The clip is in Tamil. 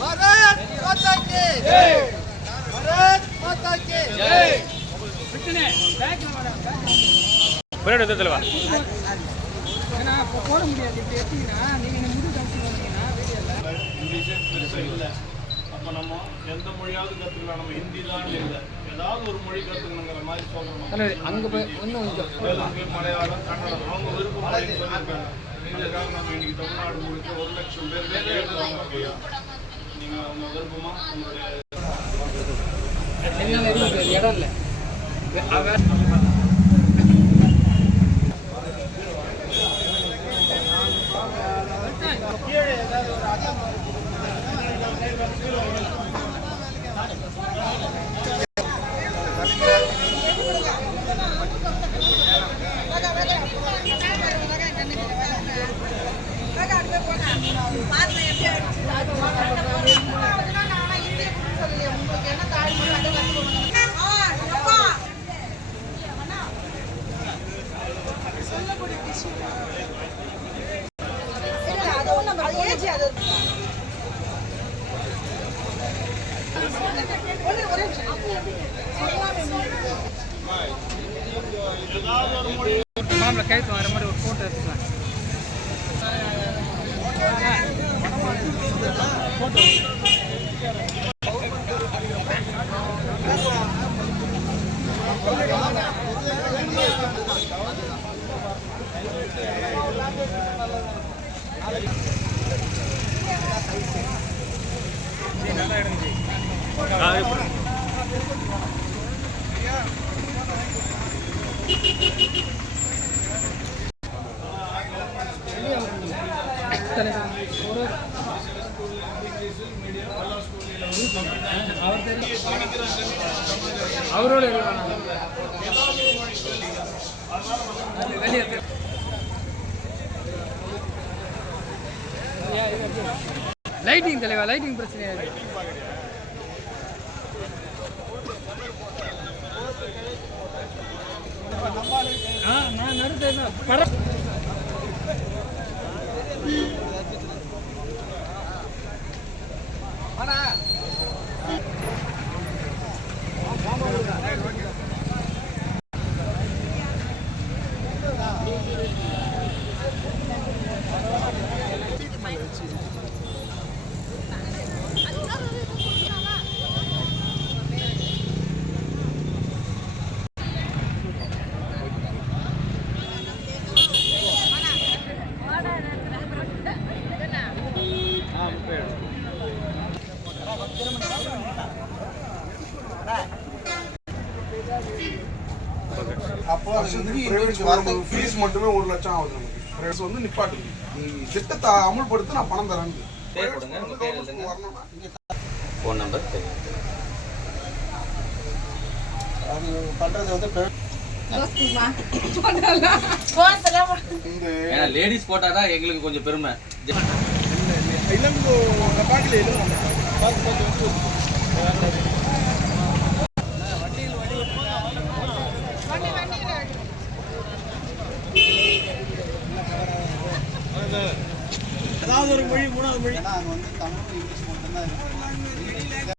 भारत माता के जय भारत माता के जय ಬಿಟ್ಟನೆ ಬ್ಯಾಕ್ ಮಾಡ ಬರೋಣ ತಲ್ವಾ ನಾನು ಫೋನ್ ಮುಗಿಯೋದು ನೀವು மொழியாவது கற்றுக்கலாம் நம்ம ஹிந்தி தான் இல்லை ஏதாவது ஒரு மொழி கற்றுக்கணுங்கிற மாதிரி சொல்கிறோம் அங்கே போய் இன்னும் தெலுங்கு மலையாளம் கன்னடம் அவங்க விருப்பம் இதுக்காக நம்ம இன்னைக்கு தமிழ்நாடு முழுக்க ஒரு லட்சம் பேர் வேலை எழுதுவாங்க ஐயா நீங்கள் அவங்க விருப்பமாக உங்களுடைய இடம் இல்லை. மாப்பிள்ள கைத்து வர மாதிரி ஒரு ஃபோட்டோ எடுத்துக்கலாம். ஒரு அவரோட லைட்டிங் தலைவா லைட்டிங் பிரச்சனையா இருக்கு நான் நடுத்தேன் படம் அப்போ வருஷத்துக்கு ஃபீஸ் மட்டுமே ஒரு லட்சம் ஆகுது நமக்கு. வந்து நிப்பாட்டு. நீ திட்டத்தை அமல்படுத்த நான் பணம் தரேன். ஃபோன் நம்பர் அது பண்றது வந்து இந்த ஏன்னா லேடிஸ் போட்டா தான் எங்களுக்கு கொஞ்சம் பெருமை. பார்த்து வந்து மூணாவது ஒரு மொழி மூணாவது மொழி. ஏன்னா அங்கே வந்து தமிழ் இங்கிலீஷ் மட்டும்தான் இருக்கும்